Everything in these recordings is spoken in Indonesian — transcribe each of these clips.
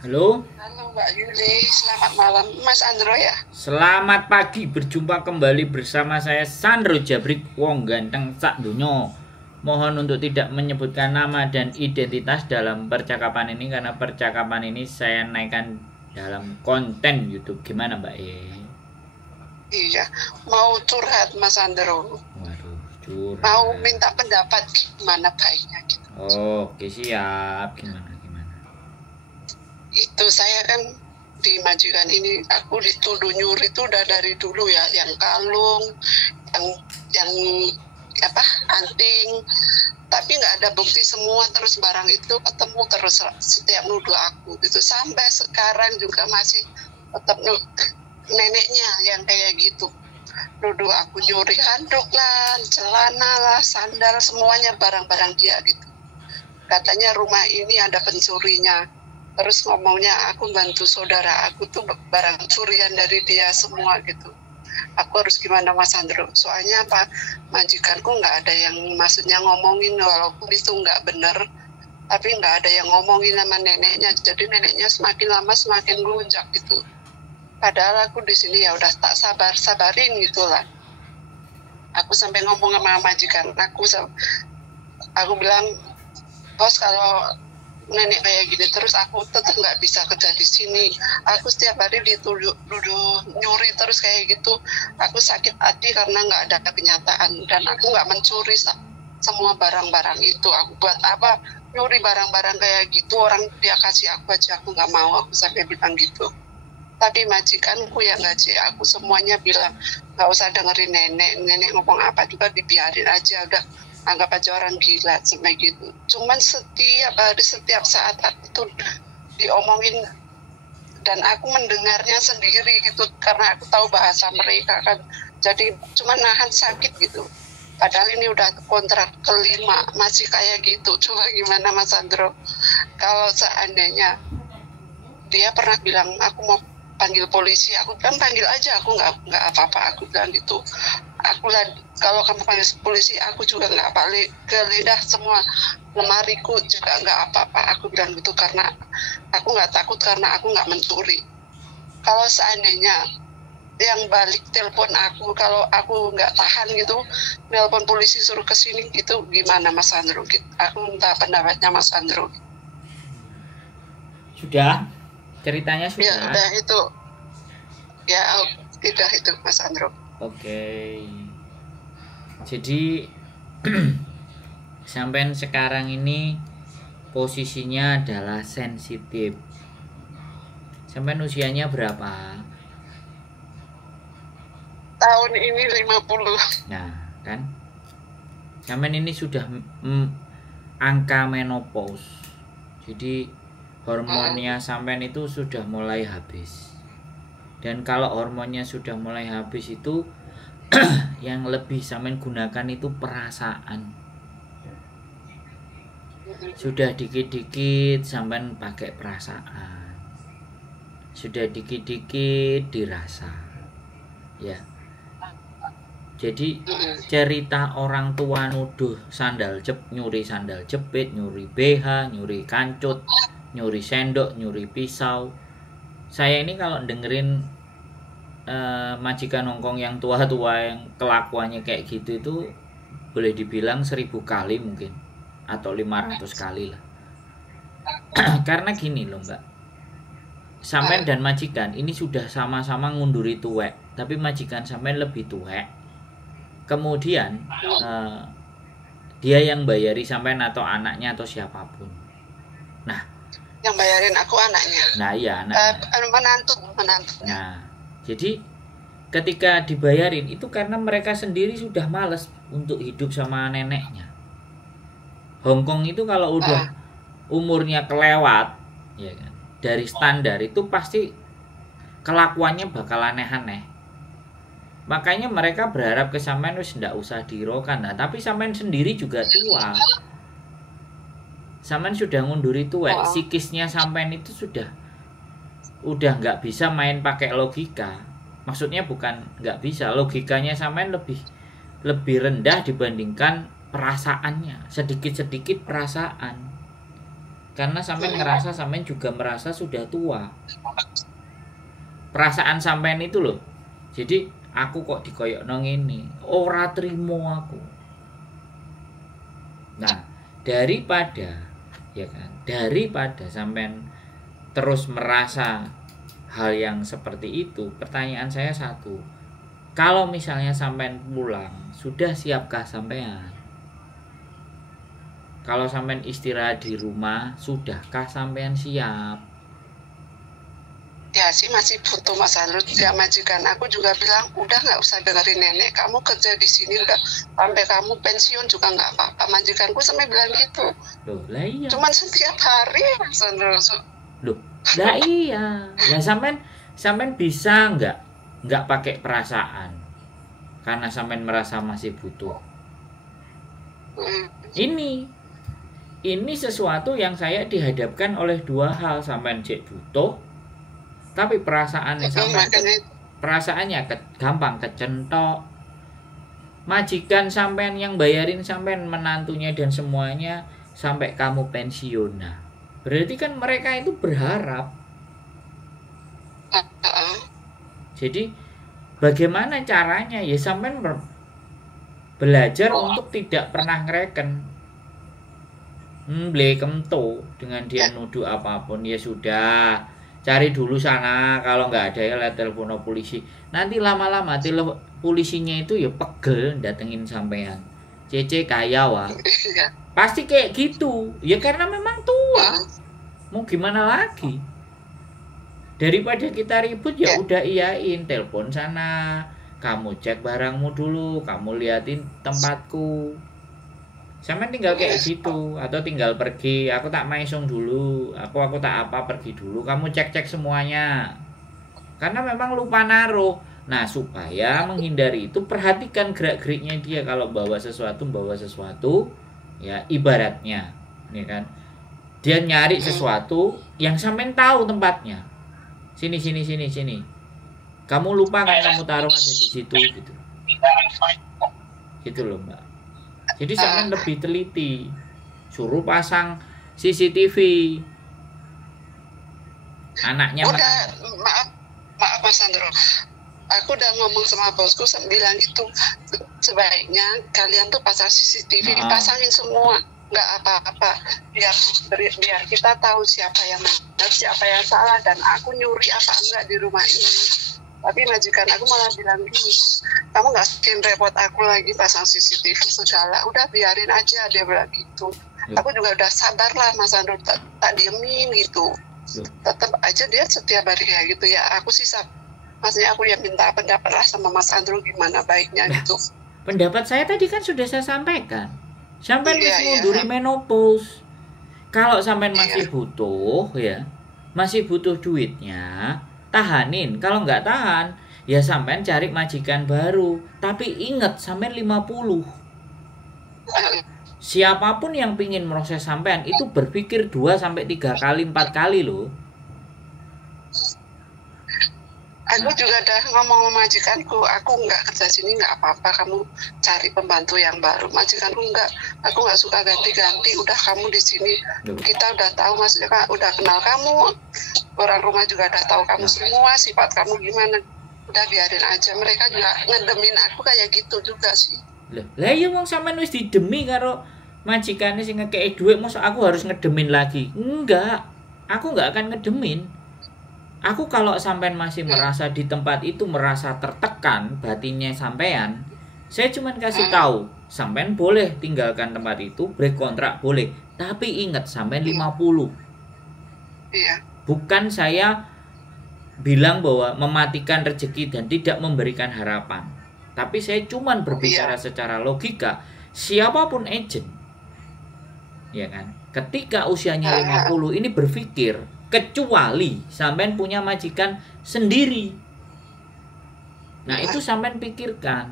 Halo, Halo Mbak Yuli, selamat malam Mas Andro ya. selamat pagi. Berjumpa kembali bersama saya Sandro Jabrik Wong Ganteng Sak Dunyo. Mohon untuk tidak menyebutkan nama dan identitas dalam percakapan ini karena percakapan ini saya naikkan dalam konten YouTube. Gimana Mbak E? Iya, mau curhat Mas Andro. Waduh, Mau curhat. minta pendapat gimana baiknya gitu. Oke, siap. Gimana? Itu saya kan di majikan ini aku dituduh nyuri itu udah dari dulu ya, yang kalung, yang apa anting, tapi nggak ada bukti semua, terus barang itu ketemu terus setiap nuduh aku gitu sampai sekarang juga masih tetap neneknya yang kayak gitu nuduh aku nyuri handuk lah, celana lah, sandal, semuanya barang-barang dia gitu. Katanya rumah ini ada pencurinya. Terus ngomongnya aku bantu saudara aku tuh barang curian dari dia semua gitu. Aku harus gimana Mas Andro? Soalnya apa, majikanku nggak ada yang maksudnya ngomongin walaupun itu nggak bener, tapi nggak ada yang ngomongin sama neneknya. Jadi neneknya semakin lama semakin melunjak gitu. Padahal aku di sini ya udah tak sabarin gitu lah. Aku sampai ngomong sama majikan aku bilang, bos kalau nenek kayak gini terus aku tetap nggak bisa kerja di sini. Aku setiap hari dituduh nyuri terus kayak gitu. Aku sakit hati karena nggak ada kenyataan dan aku nggak mencuri semua barang-barang itu. Aku buat apa nyuri barang-barang kayak gitu, orang dia kasih aku aja aku nggak mau, aku sampai bilang gitu. Tapi majikanku yang gaji aku semuanya bilang nggak usah dengerin nenek ngomong apa juga dibiarin aja, udah anggap aja orang gila sampai gitu. Cuman setiap hari setiap saat itu diomongin dan aku mendengarnya sendiri gitu karena aku tahu bahasa mereka kan, jadi cuman nahan sakit gitu. Padahal ini udah kontrak kelima masih kayak gitu. Coba gimana Mas Andro, kalau seandainya dia pernah bilang aku mau panggil polisi, aku bilang panggil aja, aku nggak apa-apa, aku bilang gitu. Kalau kamu panggil polisi aku juga nggak balik, geledah semua lemariku juga nggak apa-apa, aku bilang gitu karena aku nggak takut karena aku nggak mencuri. Kalau seandainya yang balik telepon aku kalau aku nggak tahan gitu, telepon polisi suruh kesini gitu, gimana Mas Andro? Aku minta pendapatnya Mas Andro. Sudah? Ceritanya Ya sudah? udah itu, ya tidak itu Mas Andro. Oke. Jadi sampai sekarang ini posisinya adalah sensitif. Sampai usianya berapa? Tahun ini 50. Nah, kan? Sampai ini sudah angka menopause. Jadi hormonnya sampai itu sudah mulai habis. Dan kalau hormonnya sudah mulai habis itu yang lebih sampai gunakan itu perasaan. Sudah dikit-dikit sampai pakai perasaan. Sudah dikit-dikit dirasa. Ya. Jadi cerita orang tua nuduh nyuri sandal jepit, nyuri BH, nyuri kancut, nyuri sendok, nyuri pisau. Saya ini kalau dengerin majikan Hongkong yang tua-tua yang kelakuannya kayak gitu itu boleh dibilang 1000 kali mungkin atau 500 kali lah. Karena gini loh Mbak, sampean dan majikan ini sudah sama-sama ngunduri tuwek, tapi majikan sampean lebih tuwek. Kemudian dia yang bayari sampean atau anaknya atau siapapun. Nah, Yang bayarin aku anaknya. nah iya anaknya. Menantu. Nah, jadi ketika dibayarin itu karena mereka sendiri sudah males untuk hidup sama neneknya. Hongkong itu kalau udah umurnya kelewat, ya kan, dari standar itu pasti kelakuannya bakal aneh-aneh. Makanya mereka berharap ke sampean wis ndak usah dirokan. Nah, tapi sampean sendiri juga tua. Sampean sudah ngunduri tuwek, psikisnya sampean itu sudah nggak bisa main pakai logika. Maksudnya bukan nggak bisa, logikanya sampean lebih rendah dibandingkan perasaannya. Sedikit-sedikit perasaan. Karena sampean ngerasa sampean juga merasa sudah tua. Perasaan sampean itu loh. Jadi aku kok dikoyokno ngene, ora trimo aku. Nah, daripada ya kan, daripada sampean terus merasa hal yang seperti itu, pertanyaan saya satu. Kalau misalnya sampean pulang, sudah siapkah sampean? Kalau sampean istirahat di rumah, sudahkah sampean siap? Ya sih masih butuh Mas Andrew. Ya majikan aku juga bilang, udah nggak usah dengerin nenek, kamu kerja di sini udah sampai kamu pensiun juga nggak apa-apa. Majikanku sampai bilang gitu. Loh, lah iya. Cuman setiap hari Mas Andrew. Loh, lah iya. Lah sampean bisa nggak pakai perasaan? Karena sampean merasa masih butuh. Ini sesuatu yang saya dihadapkan oleh dua hal. Sampean cek butuh, tapi perasaannya perasaannya gampang kecentok. Majikan sampean yang bayarin sampean, menantunya dan semuanya sampai kamu pensiun. Nah, berarti kan mereka itu berharap. Jadi bagaimana caranya? Ya sampean belajar untuk tidak pernah ngereken. Kemto dengan dia nuduh apapun, ya sudah, cari dulu sana. Kalau nggak ada ya telepon polisi. Nanti lama-lama polisinya itu ya pegel datengin sampean. Cece kaya wah. Pasti kayak gitu. Ya karena memang tua. Mau gimana lagi? Daripada kita ribut ya udah iyain, telepon sana. Kamu cek barangmu dulu, kamu liatin tempatku. Sampean tinggal kayak gitu, atau tinggal pergi, aku tak maisong dulu, aku tak apa, pergi dulu, kamu cek semuanya. Karena memang lupa naruh. Nah, supaya menghindari itu, perhatikan gerak-geriknya dia. Kalau bawa sesuatu, ya ibaratnya, ya kan, dia nyari sesuatu yang sampean tahu tempatnya. Sini. Kamu lupa kan kamu taruh ada di situ gitu. Gitu loh, Mbak. Jadi sampean lebih teliti. Suruh pasang CCTV. Anaknya udah, maaf Mas Andro. Aku udah ngomong sama bosku bilang gitu. Sebaiknya kalian tuh pasang CCTV, dipasangin semua. Nggak apa-apa. Biar kita tahu siapa yang benar, siapa yang salah, dan aku nyuri apa enggak di rumah ini. Tapi majikan aku malah bilang gini, kamu nggak bikin repot aku lagi pasang CCTV segala, udah biarin aja, dia bilang gitu. Aku juga udah sabar lah Mas Andro, tak diemin gitu. Tetap aja dia setiap hari kayak gitu ya. Aku sih maksudnya aku yang minta pendapat lah sama Mas Andro gimana baiknya gitu. Pendapat saya tadi kan sudah saya sampaikan. Sampai munduri menopause. Kalau sampai masih butuh ya, masih butuh duitnya, tahanin. Kalau nggak tahan, ya sampean cari majikan baru. Tapi ingat sampean 50. Siapapun yang pingin proses sampean itu berpikir 2-3 kali, 4 kali loh. Aku juga udah ngomong sama majikanku, aku nggak kerja sini nggak apa-apa, kamu cari pembantu yang baru. Majikanku aku nggak suka ganti-ganti, udah kamu di sini, kita udah tahu, maksudnya udah kenal kamu, orang rumah juga udah tahu kamu semua, sifat kamu gimana, udah biarin aja. Mereka juga ngedemin aku kayak gitu juga sih. Lah iya wong sampean wis didemi karo majikane sing ngekeki dhuwit, mosok aku harus ngedemin lagi? Enggak. Aku enggak akan ngedemin. Aku kalau sampean masih merasa di tempat itu merasa tertekan batinnya sampean, saya cuma kasih tahu, sampean boleh tinggalkan tempat itu, break kontrak boleh, tapi ingat sampean 50. Iya. Bukan saya bilang bahwa mematikan rezeki dan tidak memberikan harapan. Tapi saya cuma berbicara secara logika. Siapapun agent, ya kan, ketika usianya 50 ini berpikir, kecuali sampean punya majikan sendiri. Nah, itu sampean pikirkan.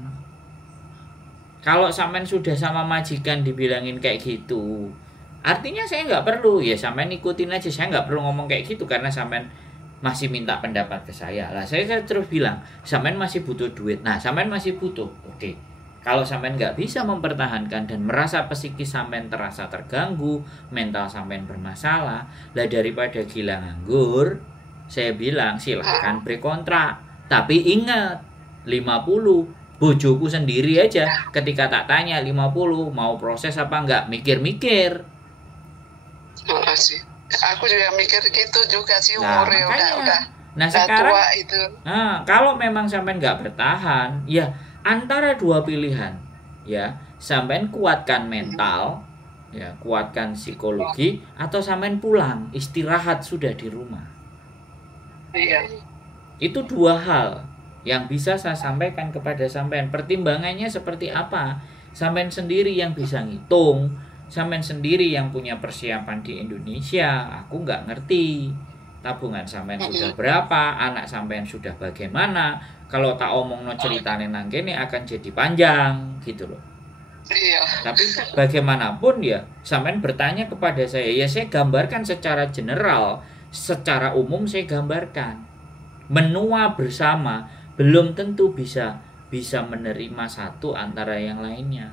Kalau sampean sudah sama majikan dibilangin kayak gitu, artinya saya nggak perlu, ya sampean ikutin aja. Saya nggak perlu ngomong kayak gitu karena sampean masih minta pendapat ke saya. Lah saya terus bilang, sampean masih butuh duit. Nah, sampean masih butuh. Oke. Kalau sampean nggak bisa mempertahankan dan merasa psikis sampean terasa terganggu, mental sampean bermasalah, lah daripada gila nganggur, saya bilang silahkan berkontrak. Tapi ingat, 50, bojoku sendiri aja ketika tak tanya 50 mau proses apa enggak, mikir-mikir. Sih. Aku juga mikir gitu juga sih, Nah, umurnya makanya. udah Nah, sekarang tua itu. kalau memang sampean nggak bertahan, ya antara dua pilihan, ya sampean kuatkan mental, ya kuatkan psikologi, atau sampean pulang istirahat sudah di rumah. Iya. Itu dua hal yang bisa saya sampaikan kepada sampean. Pertimbangannya seperti apa? Sampean sendiri yang bisa ngitung, sampean sendiri yang punya persiapan di Indonesia. Aku nggak ngerti tabungan sampean sudah berapa, anak sampean sudah bagaimana. Kalau tak omong no ceritane nang kene akan jadi panjang gitu loh. Iya. Tapi bagaimanapun ya sampean bertanya kepada saya, ya saya gambarkan secara general, secara umum saya gambarkan. Menua bersama belum tentu bisa menerima satu antara yang lainnya.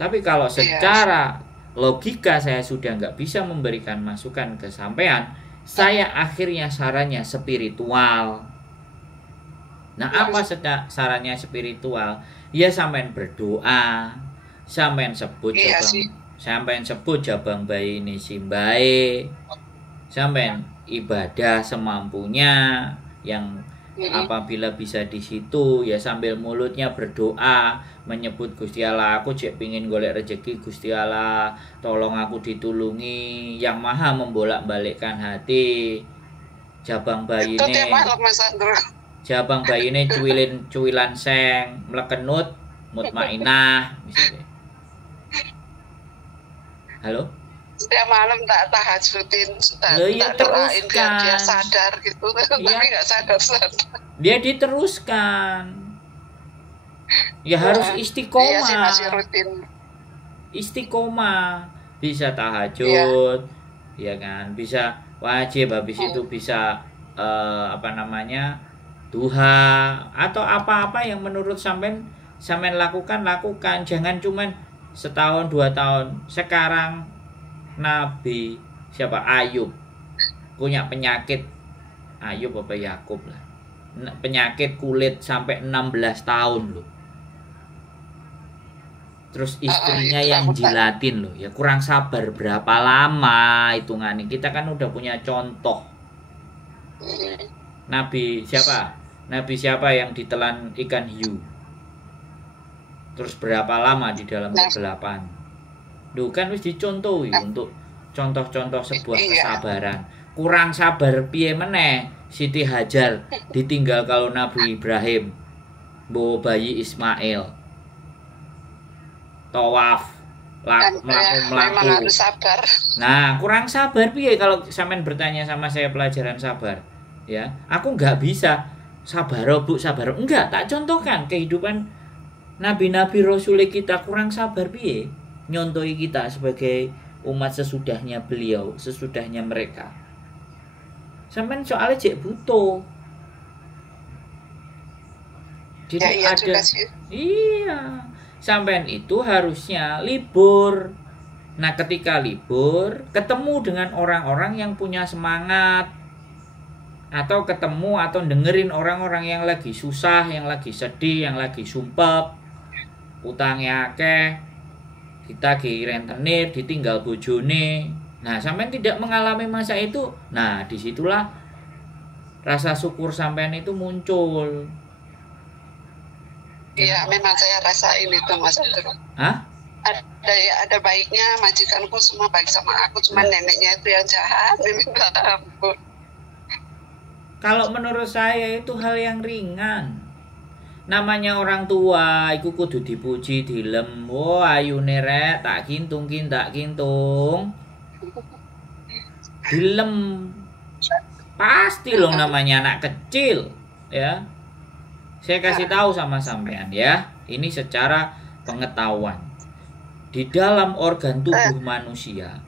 Tapi kalau secara logika saya sudah nggak bisa memberikan masukan ke sampean, saya akhirnya sarannya spiritual. Nah, apa sarannya spiritual? Ya sampean berdoa, sampean sebut jabang bayi ini simbae, sampean ibadah semampunya, yang apabila bisa di situ ya sambil mulutnya berdoa menyebut Gusti Allah, aku cek pingin golek rezeki Gusti Allah, tolong aku ditulungi yang maha membolak-balikkan hati. Jabang bayi ini cuwilan seng melekenut mutmainah misalnya. Halo? Setiap malam tak tahajudin, tak doain biar dia sadar gitu, tapi nggak sadar. Dia diteruskan. Ya harus istiqomah. Iya sih, masih rutin. Istiqomah, bisa tahajud, ya kan, bisa wajib, habis itu bisa duha atau apa-apa yang menurut sampean lakukan. Jangan cuman setahun 2 tahun. Sekarang Nabi Ayub punya penyakit, Ayub apa Yakub lah, penyakit kulit sampai 16 tahun loh. Terus istrinya yang jilatin loh, ya kurang sabar berapa lama hitungannya. Kita kan udah punya contoh. Nabi siapa yang ditelan ikan hiu? Terus berapa lama di dalam kegelapan? Duh kan wis dicontohi untuk contoh-contoh sebuah kesabaran. Kurang sabar piye meneh Siti Hajar ditinggal kalau Nabi Ibrahim bawa bayi Ismail, tawaf melaku. Nah kurang sabar piye kalau sampean bertanya sama saya pelajaran sabar, ya aku nggak bisa sabar enggak, tak contohkan kehidupan nabi-nabi rasul kita kurang sabar piye nyontohi kita sebagai umat sesudahnya beliau, sesudahnya mereka. Sampean soalnya cek butuh. Jadi iya, sampean itu harusnya libur. Nah, ketika libur, ketemu dengan orang-orang yang punya semangat, atau ketemu atau dengerin orang-orang yang lagi susah, yang lagi sedih, yang lagi sumpep, utangnya akeh, kita rentenir, ditinggal bojone. Nah, sampean tidak mengalami masa itu. Nah, disitulah rasa syukur sampean itu muncul. Iya, memang saya rasain itu Mas Andro. Hah? Ada baiknya, majikanku semua baik sama aku, cuma neneknya itu yang jahat, minta ampun. Kalau menurut saya itu hal yang ringan. Namanya orang tua iku kudu dipuji, dilem. Ayune rek tak kintung. Dilem. Pasti loh namanya anak kecil, ya. Saya kasih tahu sama sampean ya. Ini secara pengetahuan. Di dalam organ tubuh manusia,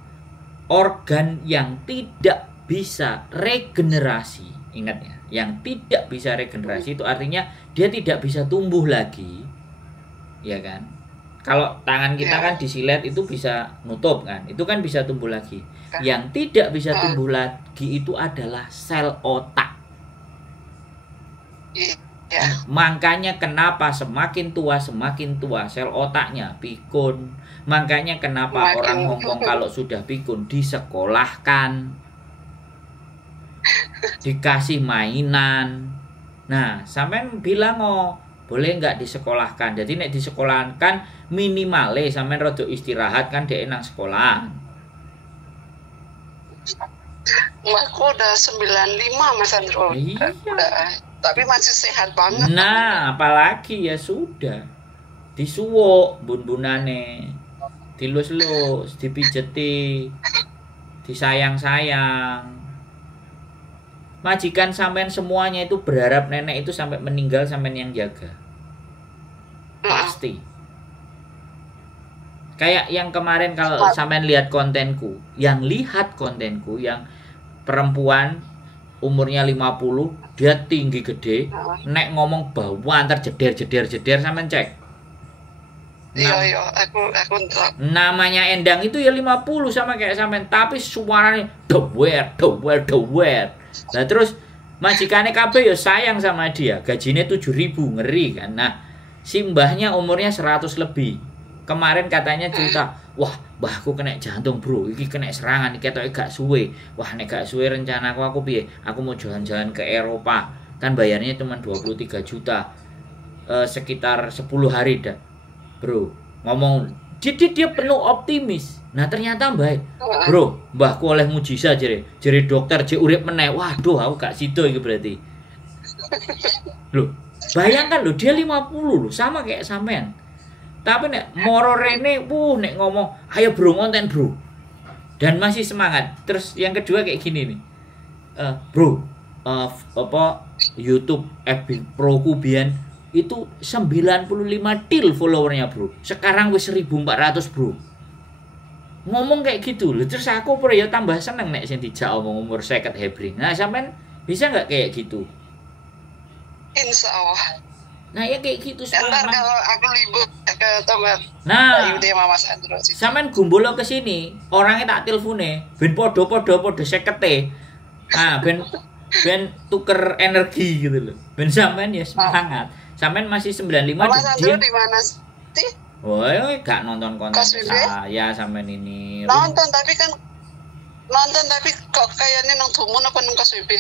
organ yang tidak bisa regenerasi, ingat ya, yang tidak bisa regenerasi itu artinya dia tidak bisa tumbuh lagi. ya kan? Kalau tangan kita Ya. kan disilet itu bisa nutup kan, itu kan bisa tumbuh lagi. Ya. Yang tidak bisa Ah. tumbuh lagi itu adalah sel otak. Ya. Makanya kenapa semakin tua sel otaknya pikun. Makanya kenapa Makin- orang Hongkong kalau sudah pikun disekolahkan, dikasih mainan. Nah, sampean bilang boleh nggak disekolahkan? Jadi nek disekolahkan minimale sampean rada istirahat kan dhek nang sekolah. Aku udah 95 Mas Andro. Iya. Tapi masih sehat banget. Nah, apalagi ya sudah. Disuwuk bun-bunane. Dilus-lus, dipijeti, disayang-sayang. Majikan sampean semuanya itu berharap nenek itu sampai meninggal sampean yang jaga. Pasti. Kayak yang kemarin kalau sampean lihat kontenku, yang perempuan umurnya 50, dia tinggi gede, nek ngomong bawah antar jeder sampean cek. Iya, aku ndelok. Namanya Endang itu ya 50 sama kayak sampean, tapi suaranya dower. Nah terus majikannya kabeh ya sayang sama dia, gajinya 7.000, ngeri kan. Nah, si mbahnya umurnya 100 lebih. Kemarin katanya cerita, wah mbahku kena jantung bro, iki kena serangan, ketoke gak suwe. Wah nek gak suwe rencana aku piye? Aku mau jalan-jalan ke Eropa, kan bayarnya cuma 23 juta, sekitar 10 hari dah. Bro, ngomong dia penuh optimis. Nah ternyata baik, bro, mbahku oleh mujizat jere dokter je urip meneh. Waduh, aku gak sido iki berarti. Loh, bayangkan loh, dia 50 loh, sama kayak sampean. Tapi nek moro rene, nek ngomong, ayo bro konten bro, dan masih semangat. Terus yang kedua kayak gini nih, bro, YouTube FB Pro Kubian itu 95 til followernya bro, sekarang wis 1.400 bro. Ngomong kayak gitu loh. Terus aku ya tambah seneng nek sing dijak omong umur 50 hebring. Nah sampean bisa nggak kayak gitu? Insya Allah. Nah ya kayak gitu Ntar kalau aku libur ke tempat nah Yude sama Mas Andro. sampean gumbolo ke sini, orangnya tak telepone, ben podo 50 nah ben tuker energi gitu loh, ben sampean ya semangat. Sampean masih 95 Mas Andro dia di mana sih? woi gak nonton konten KSBB? saya sampean ini Nonton tapi kok kayaknya nang Tumun apa nang KSBB?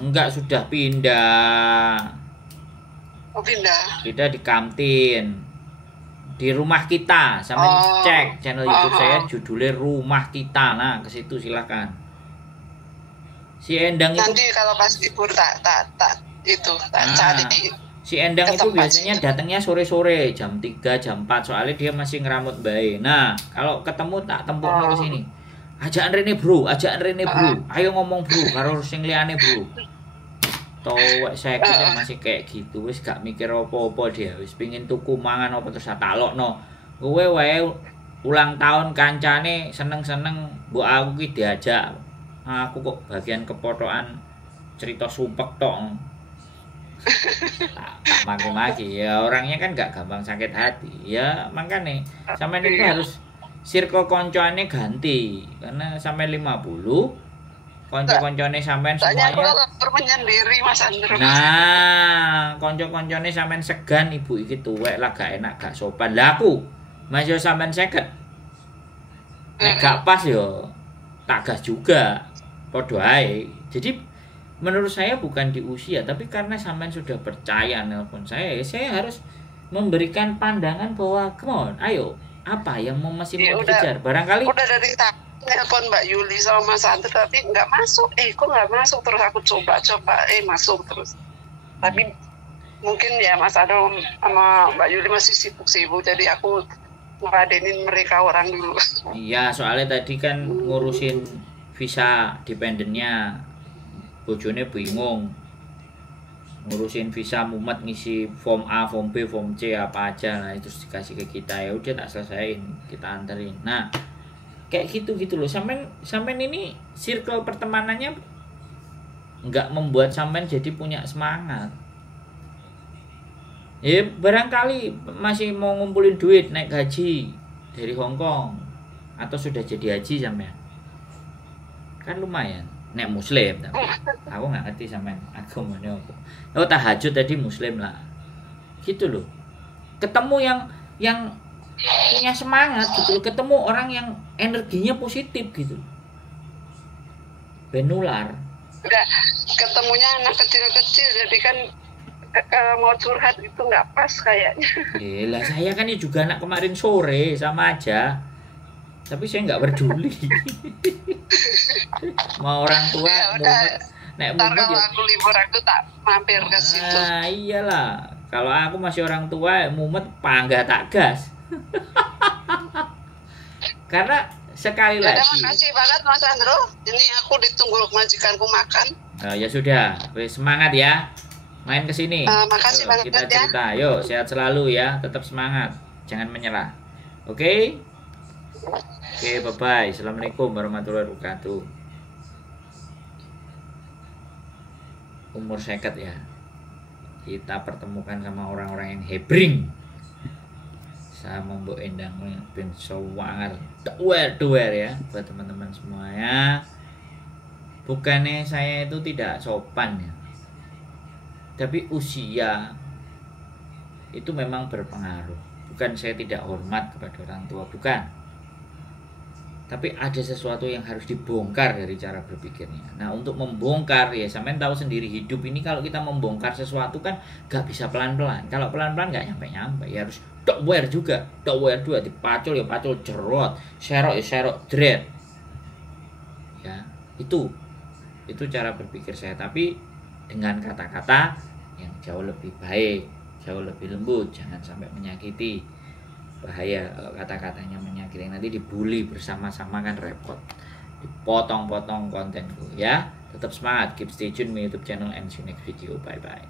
enggak, sudah pindah. Oh pindah. Kita di kantin di rumah kita, sampean cek channel YouTube saya judulnya Rumah Kita. Nah ke situ silakan. Si Endang itu Nanti kalau pas libur tak cari. si Endang itu tempat biasanya situ. datangnya sore-sore jam 3 jam 4, soalnya dia masih ngeramut bayi. Nah kalau ketemu tak tempukno ke sini, ajaan Rene bro, ayo ngomong bro karo sing liyane bro. Towek saya kira masih kayak gitu, wis gak mikir apa-apa dia, wis pengin tuku mangan apa terus talokno. Kowe wae ulang tahun kancane seneng-seneng, mbok aku ki diajak. Aku kok bagian kepotokan cerita sumpek tok. Tak maki-maki ya, orangnya kan gak gampang sakit hati. Ya makanya sampean itu harus circle koncone ganti, karena sampai 50 konco-koncone sampean Soalnya semuanya aku menyendiri Mas Andro. nah, konco-koncone sampean segan, ibu iki tuwek lah gak enak gak sopan. Lah aku masih sampean 50. Nek gak pas yo tak gas juga. Padha ae. Jadi menurut saya bukan di usia, tapi karena sampean sudah percaya nelpon saya harus memberikan pandangan bahwa come on, ayo apa yang masih mau dikejar. Barangkali udah dari telepon Mbak Yuli sama Mas Andro tapi nggak masuk. Kok nggak masuk? Terus aku coba masuk terus. Tapi mungkin ya Mas Andro sama Mbak Yuli masih sibuk-sibuk, jadi aku ngeladenin mereka orang dulu. iya, soalnya tadi kan ngurusin visa dependennya, bojone bingung ngurusin visa mumet, ngisi form A, form B, form C apa aja. Nah itu dikasih ke kita, ya udah tak selesaiin, kita anterin. Nah kayak gitu loh. Sampean ini circle pertemanannya nggak membuat sampean jadi punya semangat. Ya barangkali masih mau ngumpulin duit naik haji dari Hong Kong atau sudah jadi haji sampean. Kan lumayan. Nek muslim tapi aku nggak ngerti sampean agamanya apa. Oh tahajud tadi muslim lah. Gitu loh. Ketemu yang punya semangat gitu loh. Ketemu orang yang energinya positif gitu. Benular. Udah ketemunya anak kecil-kecil, jadi kan mau curhat itu nggak pas kayaknya. Lah saya kan ini juga anak kemarin sore sama aja. Tapi saya nggak peduli. Mau orang tua Ya mumet, udah, nek ntar mumet kalau ya. aku libur aku tak mampir ke situ. Ah iyalah. Kalau aku masih orang tua mumet panggah tak gas. Karena sekali Ya udah, lagi. makasih banget Mas Andro. Ini aku ditunggu majikanku makan. Ya sudah, wes semangat ya. Main ke sini. Makasih Yuk, banget kita ya. cerita. Yuk, sehat selalu ya. Tetap semangat. Jangan menyerah. Oke? Oke, bye-bye. Assalamualaikum warahmatullahi wabarakatuh. Umur seket ya. Kita pertemukan sama orang-orang yang hebring. Sama Mbok Endang ben sewangar. Duer ya buat teman-teman semuanya. Bukannya saya itu tidak sopan ya. Tapi usia itu memang berpengaruh. Bukan saya tidak hormat kepada orang tua, bukan. Tapi ada sesuatu yang harus dibongkar dari cara berpikirnya. Nah untuk membongkar ya sampean tahu sendiri hidup ini kalau kita membongkar sesuatu kan gak bisa pelan-pelan. Kalau pelan-pelan gak nyampe-nyampe ya harus dokwer juga. Dokwer dua dipacul ya pacul jerot, serok ya serok dread. Ya itu cara berpikir saya. Tapi dengan kata-kata yang jauh lebih baik, jauh lebih lembut, jangan sampai menyakiti. Bahaya kalau kata-katanya menyakiti, nanti dibully bersama-sama kan repot, dipotong-potong kontenku ya. Tetap semangat, keep stay tune my YouTube channel and see you next video, bye bye.